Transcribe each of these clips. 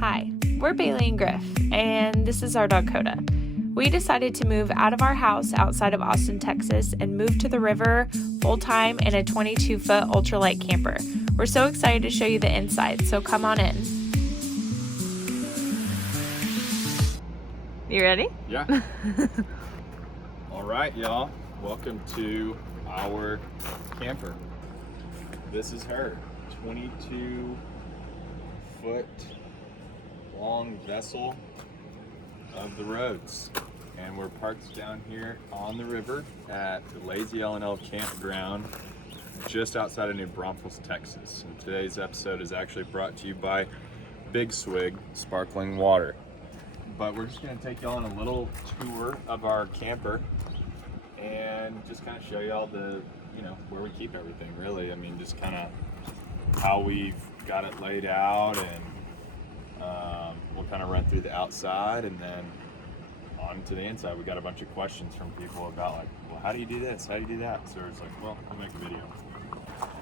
Hi, we're Bailey and Griff, and this is our dog Coda. We decided to move out of our house outside of Austin, Texas, and move to the river full-time in a 22-foot ultralight camper. We're so excited to show you the inside, so come on in. You ready? Yeah. All right, y'all. Welcome to our camper. This is her 22-foot long vessel of the roads. And we're parked down here on the river at the Lazy L&L campground just outside of New Braunfels, Texas. And today's episode is actually brought to you by Big Swig Sparkling Water. But we're just going to take y'all on a little tour of our camper and just kind of show y'all the, where we keep everything, really. I mean, just kind of how we've got it laid out, and we'll kind of run through the outside and then on to the inside. We got a bunch of questions from people about, like, well, how do you do this? How do you do that? So it's like, well, I'll make a video.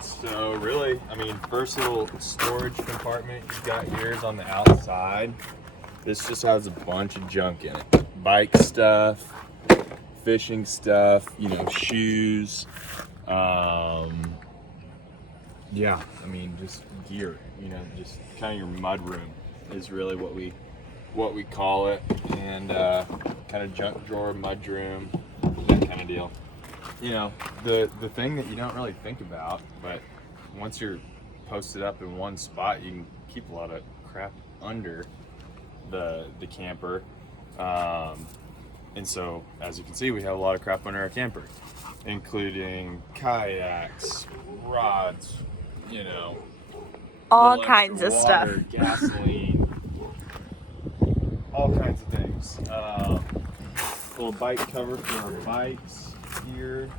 So really, I mean, first little storage compartment you've got here is on the outside. This just has a bunch of junk in it. Bike stuff, fishing stuff, shoes. Yeah, I mean, just gear, just kind of your mud room is really what we call it. And kind of junk drawer, mud room, that kind of deal. The thing that you don't really think about, but once you're posted up in one spot, you can keep a lot of crap under the camper, and so as you can see, we have a lot of crap under our camper, including kayaks, rods, all kinds of water, stuff, gasoline, all kinds of things. Little bike cover for our bikes here.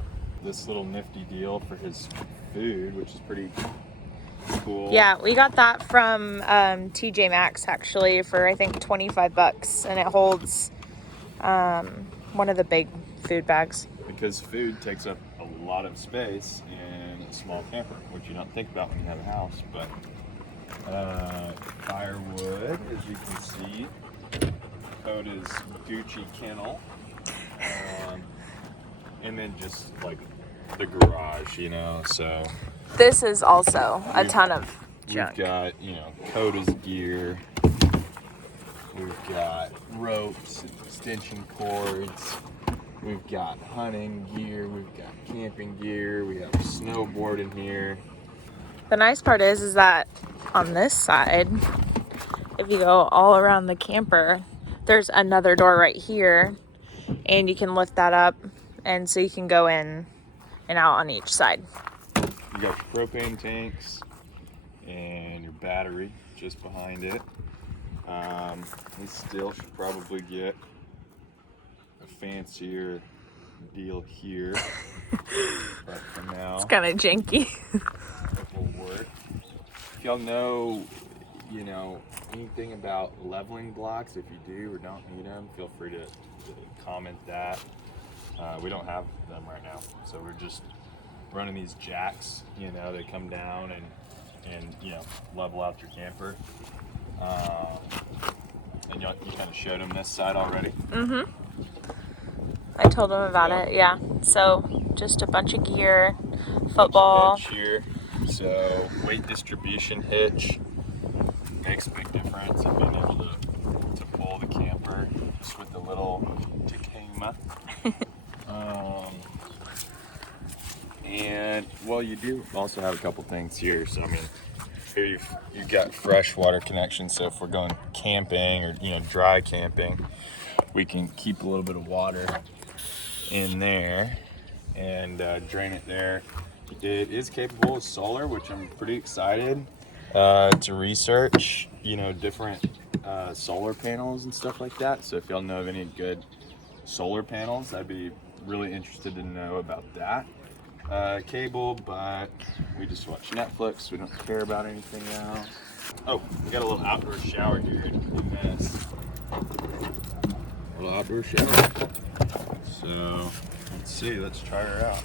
This little nifty deal for his food, which is pretty cool. Yeah, we got that from TJ Maxx actually for I think $25, and it holds one of the big food bags. Because food takes up a lot of space in a small camper, which you don't think about when you have a house. But firewood, as you can see, Coda's Gucci kennel, and then just like the garage, so. This is also a ton of junk. We've got, Coda's gear. We've got ropes, extension cords. We've got hunting gear. We've got camping gear. We have a snowboard in here. The nice part is that on this side, if you go all around the camper, there's another door right here, and you can lift that up, and so you can go in and out on each side. You got your propane tanks and your battery just behind it. We still should probably get a fancier deal here, but for now, It's kind of janky. it will work. If y'all know, anything about leveling blocks, if you do or don't need them, feel free to comment that. We don't have them right now, so we're just running these jacks, they come down and level out your camper. And you kind of showed them this side already. Mm-hmm. I told them about it, yeah. So just a bunch of gear, football. Hitch here. So weight distribution hitch makes a big difference in being able to pull the camper just with the little Tacoma. And well, you do also have a couple things here. So I mean, here you've got fresh water connection. So if we're going camping or dry camping, we can keep a little bit of water in there and drain it there. It is capable of solar, which I'm pretty excited to research. Different solar panels and stuff like that. So if y'all know of any good solar panels, I'd be really interested to know about that. Cable, but we just watch Netflix. We don't care about anything else. Oh, we got a little outdoor shower here in this. A little outdoor shower. So let's see. Let's try her out.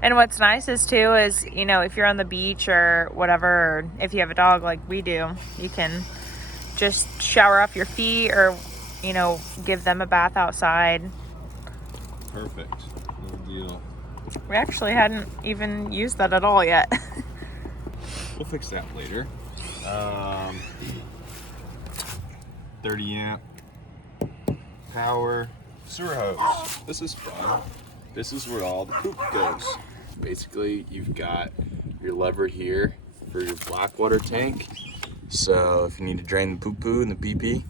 And what's nice is too is, if you're on the beach or whatever, or if you have a dog like we do, you can just shower off your feet or, you know, give them a bath outside. Perfect. No deal. We actually hadn't even used that at all yet. We'll fix that later. 30 amp power sewer hose. This is fun. This is where all the poop goes. Basically, you've got your lever here for your black water tank. So if you need to drain the poo-poo and the pee-pee,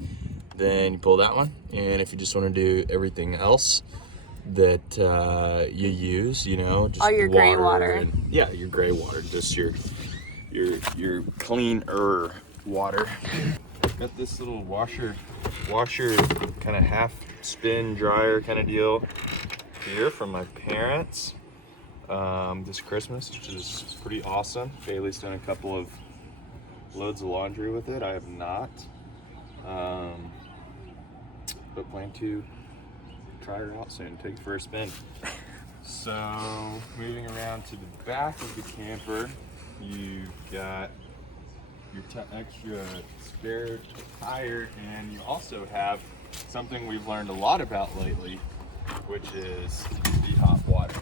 then you pull that one. And if you just want to do everything else that you use, you know, just all your gray water. And, yeah, your gray water, just your cleaner water. Got this little washer kind of half spin dryer kind of deal here from my parents this Christmas, which is pretty awesome. Bailey's done a couple of loads of laundry with it. I have not, but plan to try her out soon, take it for a spin. So moving around to the back of the camper, you've got your extra spare tire, and you also have something we've learned a lot about lately, which is the hot water,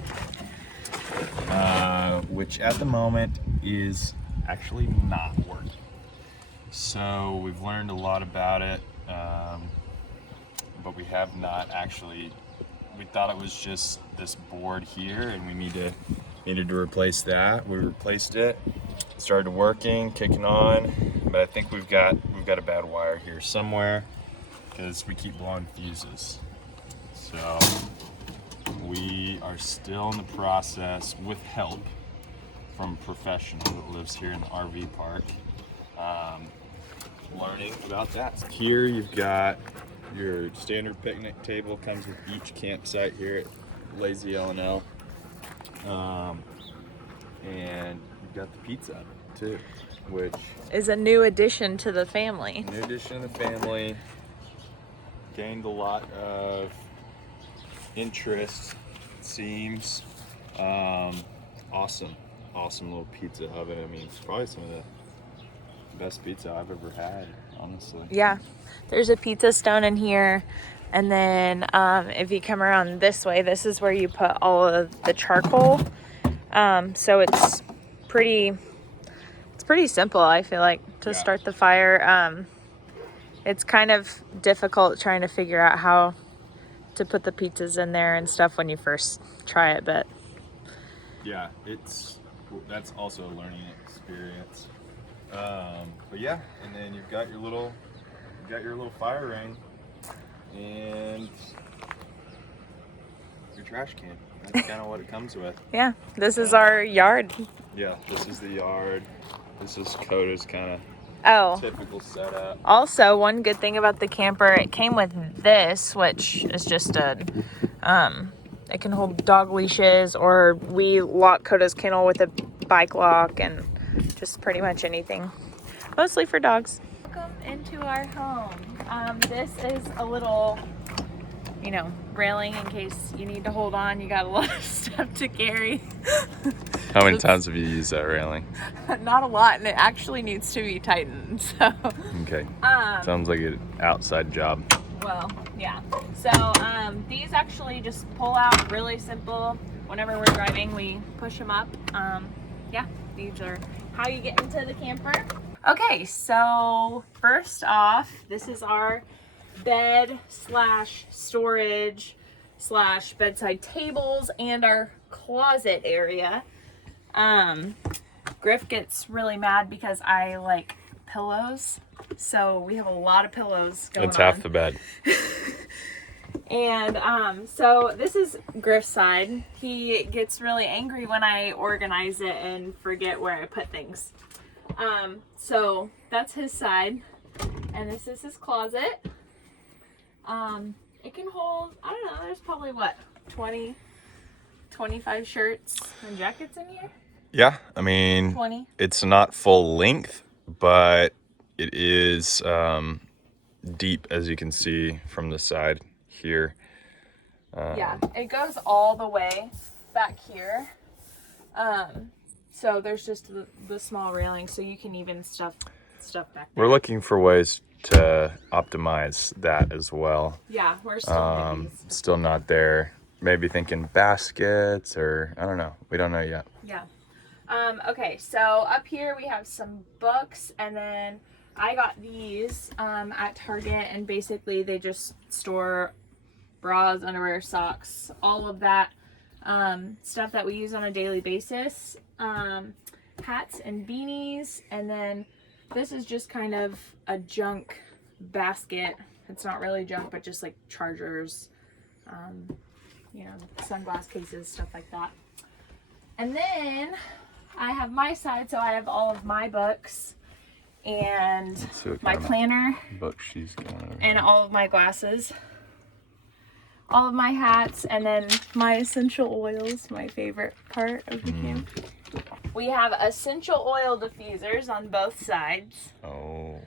which at the moment is actually not working. So we've learned a lot about it, but we have not actually. We thought it was just this board here, and we needed to replace that. We replaced it, started working, kicking on, but I think we've got a bad wire here somewhere because we keep blowing fuses. So we are still in the process, with help from a professional that lives here in the RV park, learning about that. Here you've got your standard picnic table, comes with each campsite here at Lazy L&L. And you've got the pizza too, which is a new addition to the family. New addition to the family. Gained a lot of interest, it seems. Awesome little pizza oven. I mean, it's probably some of the best pizza I've ever had, honestly. Yeah, there's a pizza stone in here, and then if you come around this way, this is where you put all of the charcoal. So it's pretty simple, I feel like, to start the fire. It's kind of difficult trying to figure out how to put the pizzas in there and stuff when you first try it, but yeah, that's also a learning experience. But yeah, and then you've got your little fire ring and your trash can. That's kind of what it comes with. yeah, this is our yard. Yeah, this is the yard. This is Coda's kind of typical setup. Also, one good thing about the camper, it came with this, which is just it can hold dog leashes, or we lock Coda's kennel with a bike lock, and just pretty much anything. Mostly for dogs. Welcome into our home. This is a little, you know, railing in case you need to hold on. You got a lot of stuff to carry. How many times have you used that railing? Not a lot, and it actually needs to be tightened. So. Okay. Sounds like an outside job. Well, yeah. So these actually just pull out really simple. Whenever we're driving, we push them up. Yeah, these are how you get into the camper. Okay, so first off, this is our bed / storage / bedside tables and our closet area. Griff gets really mad because I like pillows, so we have a lot of pillows going on. It's half the bed. And so this is Griff's side. He gets really angry when I organize it and forget where I put things. So that's his side, and this is his closet. It can hold, I don't know, there's probably what, 25 shirts and jackets in here? Yeah, I mean, 20. It's not full length, but it is deep, as you can see from the side here. Yeah, it goes all the way back here. So there's just the small railing, so you can even stuff stuff back there. We're looking for ways to optimize that as well. Yeah, we're still hippies. Still not there. Maybe thinking baskets or I don't know. We don't know yet. Yeah. Okay, so up here we have some books, and then I got these at Target, and basically they just store bras, underwear, socks, all of that stuff that we use on a daily basis. Hats and beanies, and then this is just kind of a junk basket. It's not really junk, but just like chargers, you know, sunglass cases, stuff like that. And then I have my side, so I have all of my books and my planner book she's got, and all of my glasses, all of my hats, and then my essential oils, my favorite part of the camp. We have essential oil diffusers on both sides. Oh.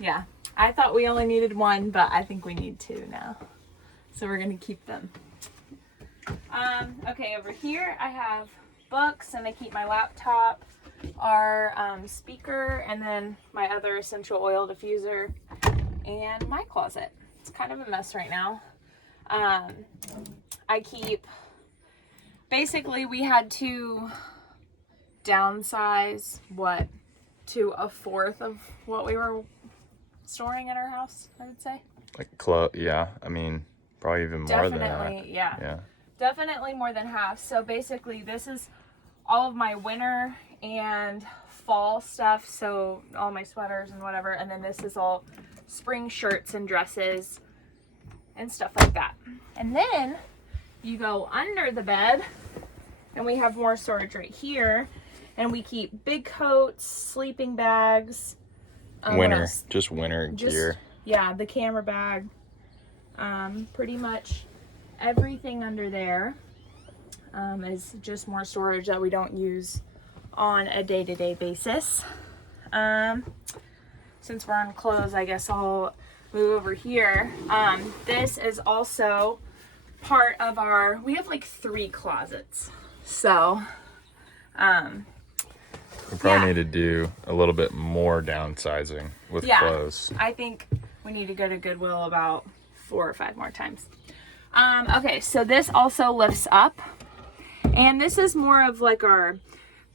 Yeah. I thought we only needed one, but I think we need two now. So we're gonna keep them. Okay, over here I have books, and I keep my laptop, our speaker, and then my other essential oil diffuser, and my closet. It's kind of a mess right now. I keep, basically we had to downsize to a fourth of what we were storing in our house, I would say. Like yeah, I mean probably even more than that. Yeah. Definitely more than half. So basically this is all of my winter and fall stuff, so all my sweaters and whatever, and then this is all spring shirts and dresses and stuff like that. And then you go under the bed, and we have more storage right here, and we keep big coats, sleeping bags, just winter gear. Yeah, the camera bag, pretty much everything under there is just more storage that we don't use on a day-to-day basis. Since we're on clothes, I guess I'll move over here. This is also part of we have like 3 closets. So, we probably need to do a little bit more downsizing with clothes. I think we need to go to Goodwill about 4 or 5 more times. Okay, so this also lifts up, and this is more of like our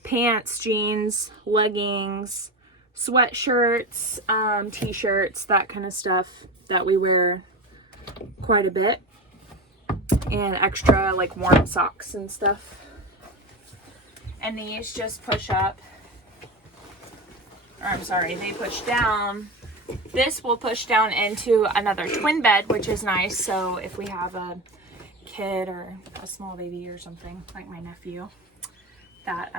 pants, jeans, leggings, sweatshirts, t-shirts, that kind of stuff that we wear quite a bit, and extra like warm socks and stuff. And these just push up, or I'm sorry, they push down. This will push down into another twin bed, which is nice. So if we have a kid or a small baby or something, like my nephew, that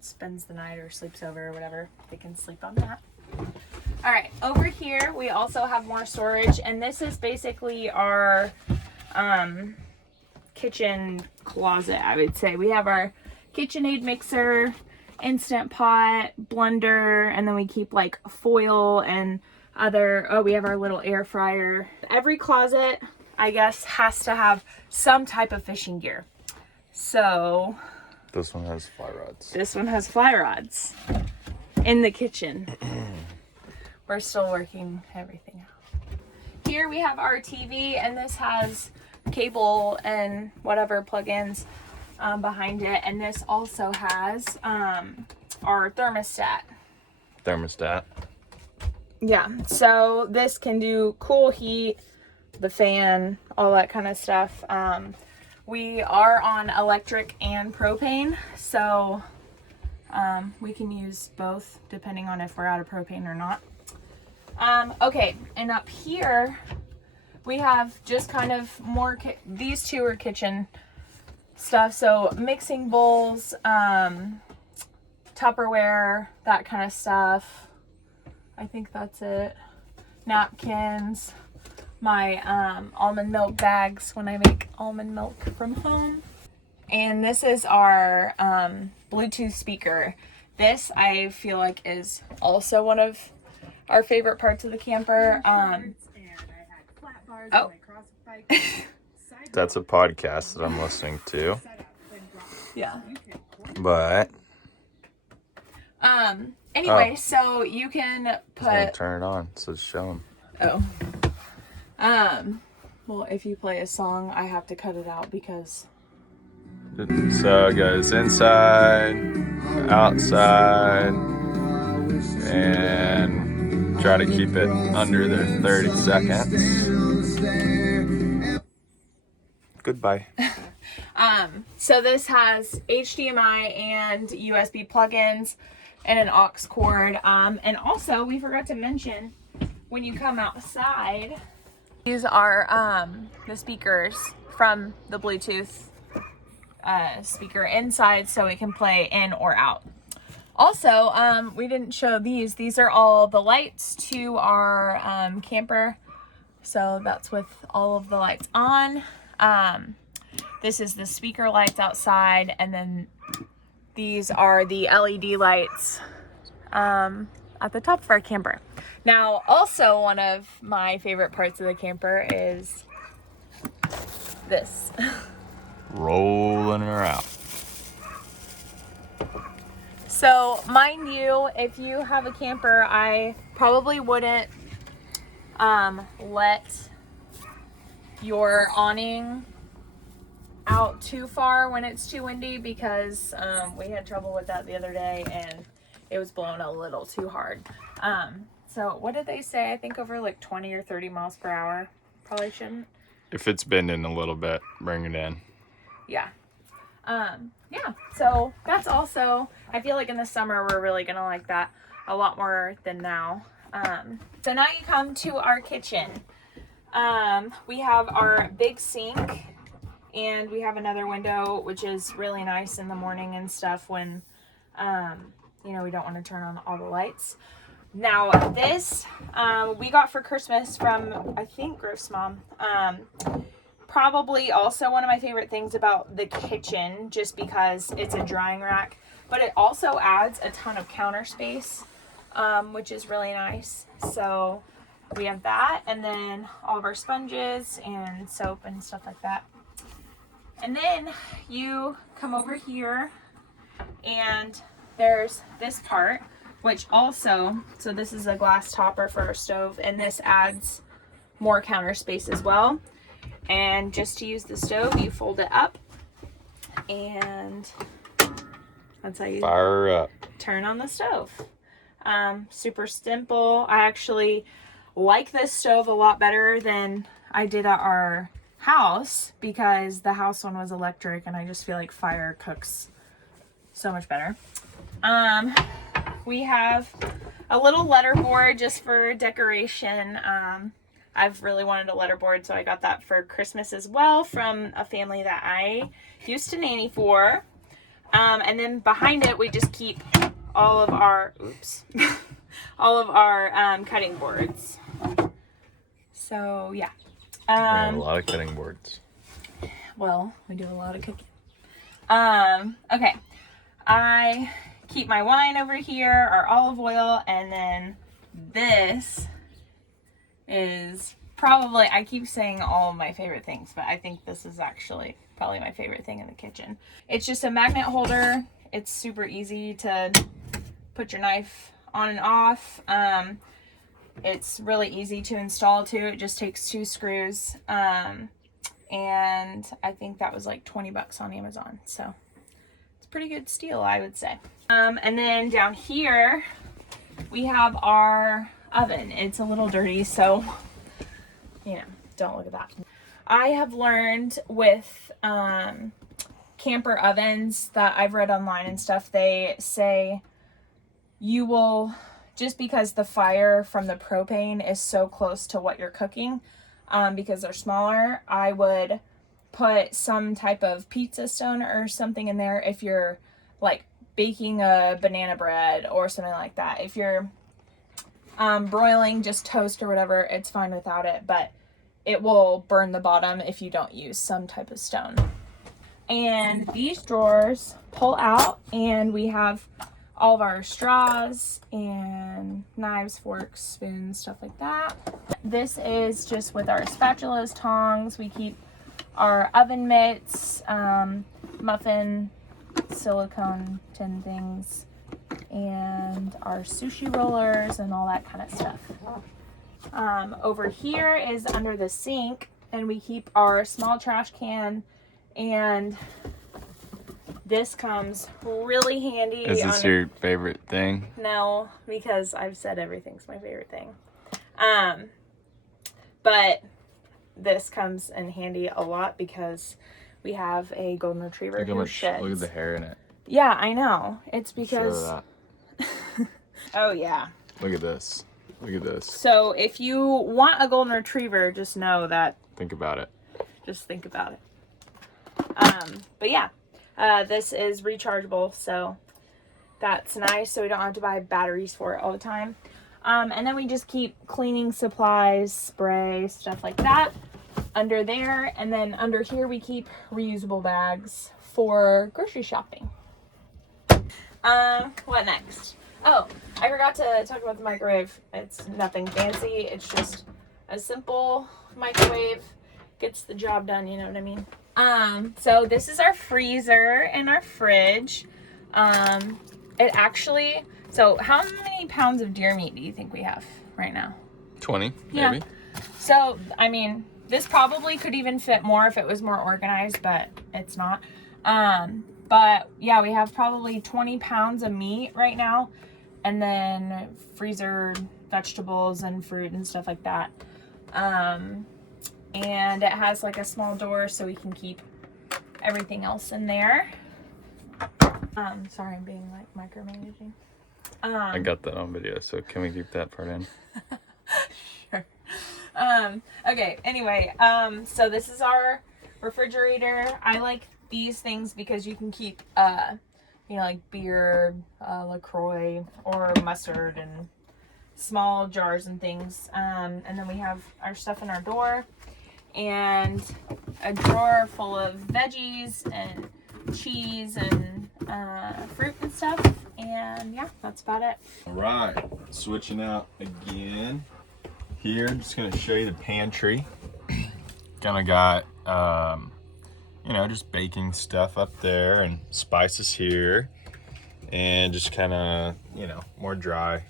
spends the night or sleeps over or whatever, they can sleep on that. All right, over here we also have more storage, and this is basically our kitchen closet, I would say. We have our KitchenAid mixer, Instant Pot, blender, and then we keep like foil and we have our little air fryer. Every closet, I guess, has to have some type of fishing gear. So this one has fly rods. This one has fly rods in the kitchen. We're still working everything out. Here we have our TV, and this has cable and whatever plugins behind it, and this also has our thermostat. Yeah, so this can do cool, heat, the fan, all that kind of stuff. We are on electric and propane, so we can use both depending on if we're out of propane or not. Okay, and up here we have just kind of more, these two are kitchen stuff, so mixing bowls, Tupperware, that kind of stuff. I think that's it. Napkins, my almond milk bags when I make almond milk from home. And this is our Bluetooth speaker. This I feel like is also one of our favorite parts of the camper. Oh. That's a podcast that I'm listening to. Yeah. But Anyway, so you can I'm gonna put, turn it on, so show them. well, if you play a song, I have to cut it out because... So it goes inside, outside, and try to keep it under the 30 seconds. Goodbye. So this has HDMI and USB plugins and an aux cord. And also, we forgot to mention, when you come outside, these are the speakers from the Bluetooth speaker inside, so it can play in or out. Also, we didn't show these. These are all the lights to our camper. So that's with all of the lights on. This is the speaker lights outside, and then these are the LED lights at the top of our camper. Now, also one of my favorite parts of the camper is this. Rolling her out. So, mind you, if you have a camper, I probably wouldn't let your awning out too far when it's too windy, because we had trouble with that the other day and it was blowing a little too hard. So what did they say? I think over like 20 or 30 miles per hour. Probably shouldn't. If it's bending a little bit, bring it in. Yeah. Yeah, so that's also, I feel like in the summer we're really gonna like that a lot more than now. So now you come to our kitchen. We have our big sink, and we have another window, which is really nice in the morning and stuff when, you know, we don't want to turn on all the lights. Now this, we got for Christmas from, I think, Griff's mom. Probably also one of my favorite things about the kitchen, just because it's a drying rack, but it also adds a ton of counter space, which is really nice. So we have that, and then all of our sponges and soap and stuff like that. And then you come over here, and there's this part, which also, so this is a glass topper for our stove, and this adds more counter space as well. And just to use the stove, you fold it up, and that's how you fire up. Turn on the stove. Super simple. I actually like this stove a lot better than I did at our house, because the house one was electric and I just feel like fire cooks so much better. We have a little letterboard just for decoration. I've really wanted a letterboard, so I got that for Christmas as well from a family that I used to nanny for. And then behind it, we just keep all of our, all of our cutting boards. So yeah. We have a lot of cutting boards. Well, we do a lot of cooking. Okay. I keep my wine over here, our olive oil, and then this is probably, I keep saying all of my favorite things, but I think this is actually probably my favorite thing in the kitchen. It's just a magnet holder. It's super easy to put your knife on and off. It's really easy to install too. It just takes 2 screws. And I think that was like 20 bucks on Amazon. So it's a pretty good steal, I would say. And then down here we have our oven. It's a little dirty, so, you know, don't look at that. I have learned with camper ovens that I've read online and stuff, they say you will, just because the fire from the propane is so close to what you're cooking, because they're smaller, I would put some type of pizza stone or something in there if you're like baking a banana bread or something like that. If you're broiling just toast or whatever, it's fine without it, but it will burn the bottom if you don't use some type of stone. And these drawers pull out, and we have all of our straws and knives, forks, spoons, stuff like that. This is just with our spatulas, tongs. We keep our oven mitts, muffin silicone tin things, and our sushi rollers and all that kind of stuff. Over here is under the sink, and we keep our small trash can, and this comes really handy. Is this your favorite thing? No, because I've said everything's my favorite thing. But this comes in handy a lot because we have a golden retriever who sheds. Look at the hair in it. Yeah, I know. It's because... Show that. Oh, yeah. Look at this. Look at this. So if you want a golden retriever, just know that... Think about it. Just think about it. But yeah, this is rechargeable, so that's nice. So we don't have to buy batteries for it all the time. And then we just keep cleaning supplies, spray, stuff like that under there. And then under here we keep reusable bags for grocery shopping. What next? Oh, I forgot to talk about the microwave. It's nothing fancy. It's just a simple microwave. Gets the job done, you know what I mean? So this is our freezer and our fridge. It actually... So how many pounds of deer meat do you think we have right now? 20, Yeah. maybe. So, I mean, this probably could even fit more if it was more organized, but it's not. But yeah, we have probably 20 pounds of meat right now, and then freezer vegetables and fruit and stuff like that. And it has like a small door so we can keep everything else in there. Sorry, I'm being like micromanaging. I got that on video, so can we keep that part in? Sure. Okay, anyway, so this is our refrigerator. I like these things because you can keep, you know, like beer, LaCroix, or mustard, and small jars and things. And then we have our stuff in our door, and a drawer full of veggies and cheese and fruit and stuff. And yeah, that's about it. All right, switching out again. Here, I'm just gonna show you the pantry. Kind of got, you know, just baking stuff up there and spices here, and just kind of, you know, more dry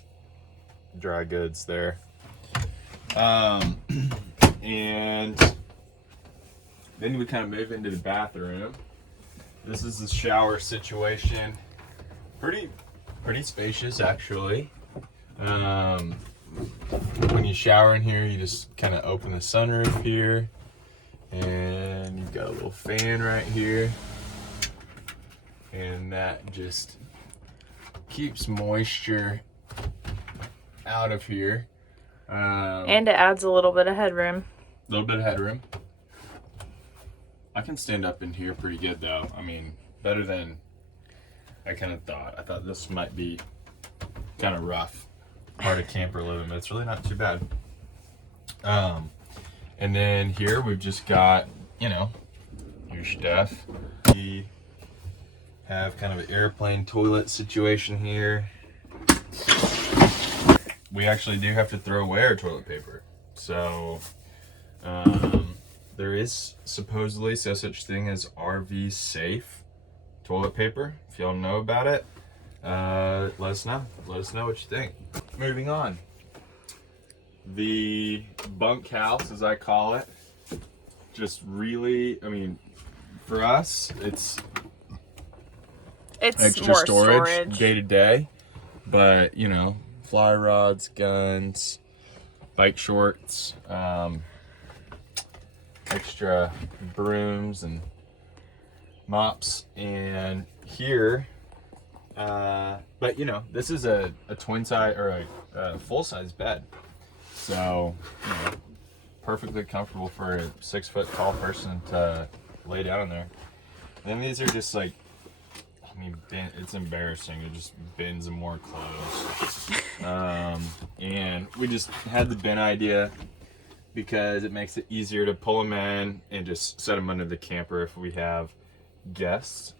goods there. And then we kind of move into the bathroom. This is the shower situation. Pretty spacious, actually. When you shower in here, you just kind of open the sunroof here, and you've got a little fan right here, and that just keeps moisture out of here. And it adds a little bit of headroom. A little bit of headroom. I can stand up in here pretty good, though. I mean, better than I kind of thought. I thought this might be kind of rough part of camper living, but it's really not too bad. And then here we've just got, you know, your stuff. We have kind of an airplane toilet situation here. We actually do have to throw away our toilet paper. So there is supposedly such thing as RV safe toilet paper. If y'all know about it, let us know. Let us know what you think. Moving on. The bunkhouse, as I call it, just really, I mean, for us, it's extra more storage day to day. But, you know, fly rods, guns, bike shorts, extra brooms and mops, and here, but you know, this is a twin size or a full size bed, so you know, perfectly comfortable for a 6 foot tall person to lay down in there. And then these are just like, I mean, it's embarrassing. They're just bins of more clothes. And we just had the bin idea because it makes it easier to pull them in and just set them under the camper if we have guests,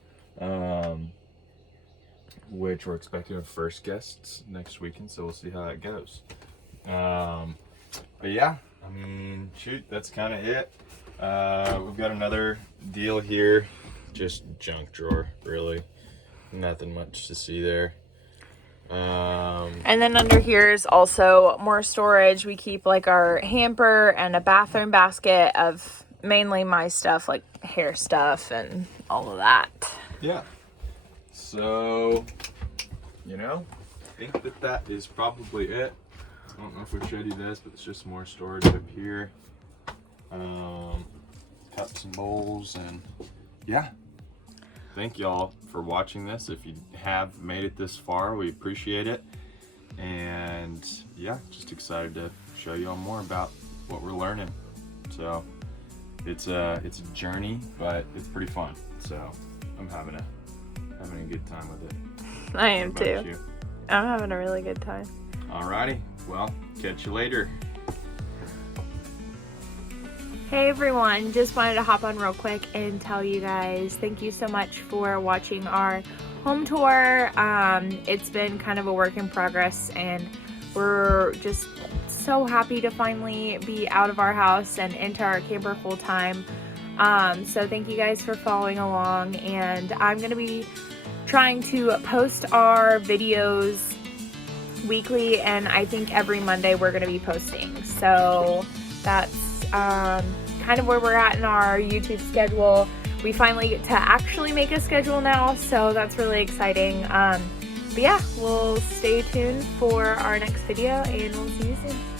which we're expecting our first guests next weekend, so we'll see how that goes. But yeah, I mean, shoot, that's kind of it. We've got another deal here, just junk drawer, really. Nothing much to see there. And then under here is also more storage. We keep like our hamper and a bathroom basket of mainly my stuff, like hair stuff and all of that. Yeah. So, you know, I think that is probably it. I don't know if we showed you this, but it's just more storage up here. Cups and bowls, and yeah. Thank y'all for watching this. If you have made it this far, we appreciate it. And yeah, just excited to show you all more about what we're learning. So it's a journey, but it's pretty fun. So I'm having a good time with it. I am What about too. you? I'm having a really good time. Alrighty, well, catch you later. Hey everyone, just wanted to hop on real quick and tell you guys thank you so much for watching our home tour. It's been kind of a work in progress, and we're just so happy to finally be out of our house and into our camper full time. So thank you guys for following along, and I'm going to be trying to post our videos weekly, and I think every Monday we're going to be posting. So that's kind of where we're at in our YouTube schedule. We finally get to actually make a schedule now, so that's really exciting. But yeah, we'll stay tuned for our next video, and we'll see you soon.